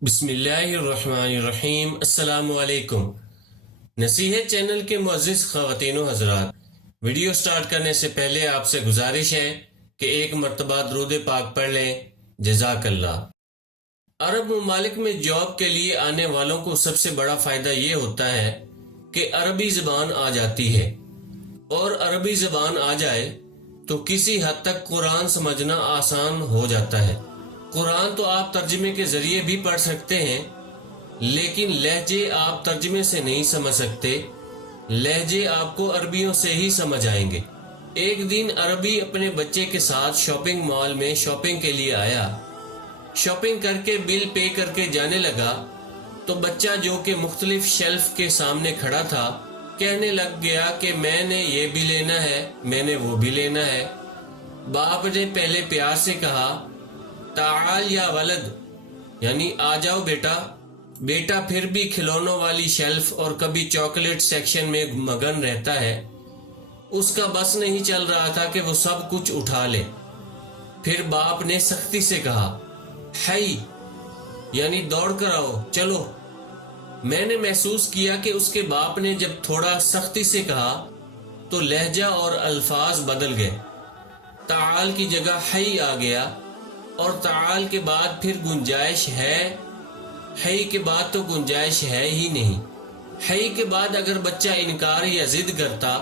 बिस्मिल्लाहिर्रहमानिर्रहीम। अस्सलाम वालेकुम। नसीहत चैनल के मुअज़्ज़िज़ ख़वातीन व हज़रात, वीडियो स्टार्ट करने से पहले आपसे गुजारिश है कि एक मरतबा दुरूद पाक पढ़ लें। जज़ाकल्लाह। अरब ममालिक में जॉब के लिए आने वालों को सबसे बड़ा फ़ायदा ये होता है कि अरबी ज़बान आ जाती है, और अरबी ज़बान आ जाए तो किसी हद तक कुरान समझना आसान हो जाता है। कुरान तो आप तर्जमे के ज़रिए भी पढ़ सकते हैं, लेकिन लहजे आप तर्जमे से नहीं समझ सकते। लहजे आपको अरबियों से ही समझ आएंगे। एक दिन अरबी अपने बच्चे के साथ शॉपिंग मॉल में शॉपिंग के लिए आया। शॉपिंग करके बिल पे करके जाने लगा तो बच्चा, जो कि मुख्तलिफ शेल्फ के सामने खड़ा था, कहने लग गया कि मैंने ये भी लेना है, मैंने वो भी लेना है। बाप ने पहले प्यार से कहा, ताल या वलद, यानी आ जाओ बेटा। बेटा फिर भी खिलौनों वाली शेल्फ और कभी चॉकलेट सेक्शन में मगन रहता है। उसका बस नहीं चल रहा था कि वो सब कुछ उठा ले। फिर बाप ने सख्ती से कहा, है, यानी दौड़ कर आओ, चलो। मैंने महसूस किया कि उसके बाप ने जब थोड़ा सख्ती से कहा तो लहजा और अल्फाज बदल गए। ताल की जगह है आ गया, और ताल के बाद फिर गुंजाइश है के बाद तो गुंजाइश है ही नहीं। है के बाद अगर बच्चा इनकार या जिद करता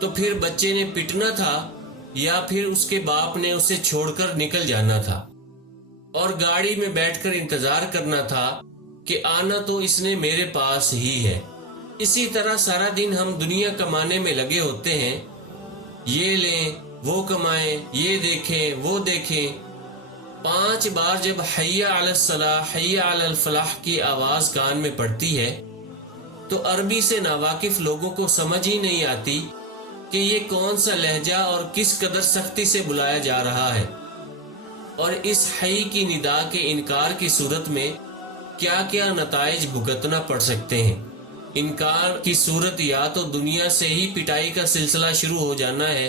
तो फिर बच्चे ने पिटना था, या फिर उसके बाप ने उसे छोड़कर निकल जाना था और गाड़ी में बैठकर इंतजार करना था कि आना तो इसने मेरे पास ही है। इसी तरह सारा दिन हम दुनिया कमाने में लगे होते हैं। ये लें, वो कमाएं, ये देखें, वो देखें। 5 बार जब हय्या अलस्सलाह, हय्या अलल फलाह की आवाज कान में पड़ती है तो अरबी से नावाकिफ लोगों को समझ ही नहीं आती कि ये कौन सा लहजा और किस कदर सख्ती से बुलाया जा रहा है, और इस हई की निदा के इनकार की सूरत में क्या क्या नताइज भुगतना पड़ सकते हैं। इनकार की सूरत या तो दुनिया से ही पिटाई का सिलसिला शुरू हो जाना है,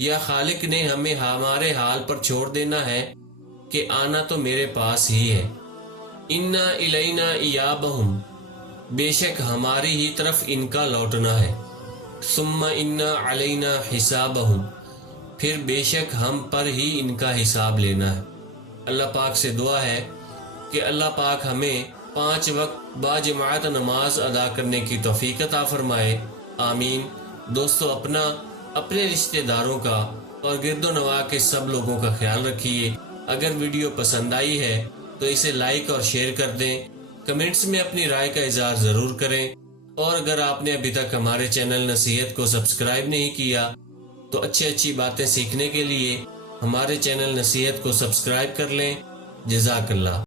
या खालिक ने हमें हमारे हाल पर छोड़ देना है कि आना तो मेरे पास ही है। इन्ना इलैना इयाबहुम, बेशक हमारी ही तरफ इनका लौटना है। सुम्मा इन्ना अलैना हिसाबहुम, फिर बेशक हम पर ही इनका हिसाब लेना है। अल्लाह पाक से दुआ है कि अल्लाह पाक हमें 5 वक्त बाजमात नमाज अदा करने की तौफीक अता फरमाए। आमीन। दोस्तों, अपना, अपने रिश्तेदारों का और गिरदो नवा के सब लोगों का ख्याल रखिए। अगर वीडियो पसंद आई है तो इसे लाइक और शेयर कर दें। कमेंट्स में अपनी राय का इजहार ज़रूर करें, और अगर आपने अभी तक हमारे चैनल नसीहत को सब्सक्राइब नहीं किया तो अच्छी बातें सीखने के लिए हमारे चैनल नसीहत को सब्सक्राइब कर लें। जज़ाकल्लाह।